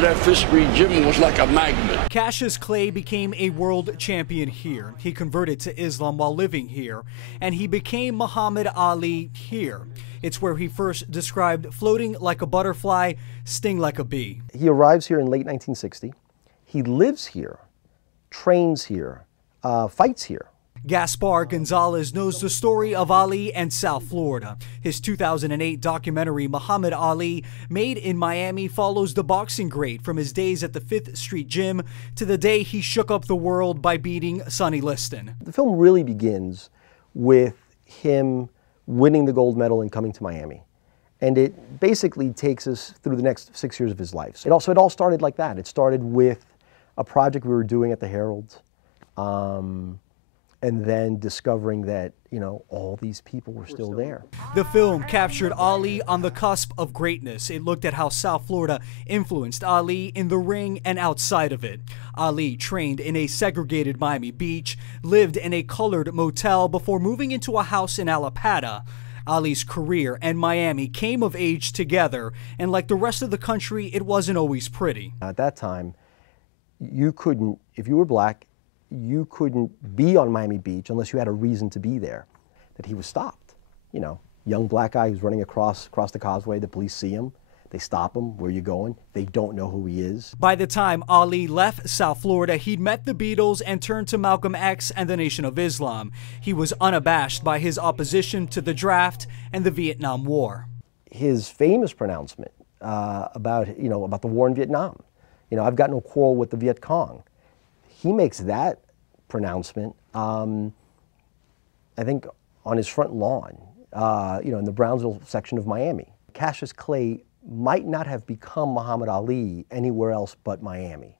to that Fifth Street gym was like a magnet. Cassius Clay became a world champion here. He converted to Islam while living here, and he became Muhammad Ali here. It's where he first described floating like a butterfly, sting like a bee. He arrives here in late 1960. He lives here, trains here, fights here. Gaspar Gonzalez knows the story of Ali and South Florida. His 2008 documentary, Muhammad Ali, made in Miami, follows the boxing great from his days at the Fifth Street Gym to the day he shook up the world by beating Sonny Liston. The film really begins with him winning the gold medal and coming to Miami. And it basically takes us through the next 6 years of his life. It all started like that. It started with a project we were doing at the Herald. And then discovering that, all these people were still there. The film captured Ali on the cusp of greatness. It looked at how South Florida influenced Ali in the ring and outside of it. Ali trained in a segregated Miami Beach, lived in a colored motel before moving into a house in Allapattah. Ali's career and Miami came of age together, and like the rest of the country, it wasn't always pretty. At that time, you couldn't, if you were black, you couldn't be on Miami Beach unless you had a reason to be there. That he was stopped. Young black guy who's running across the causeway, the police see him, they stop him, where you going? They don't know who he is. By the time Ali left South Florida, he'd met the Beatles and turned to Malcolm X and the Nation of Islam. He was unabashed by his opposition to the draft and the Vietnam War. His famous pronouncement about the war in Vietnam. I've got no quarrel with the Viet Cong. He makes that pronouncement, I think, on his front lawn, in the Brownsville section of Miami. Cassius Clay might not have become Muhammad Ali anywhere else but Miami.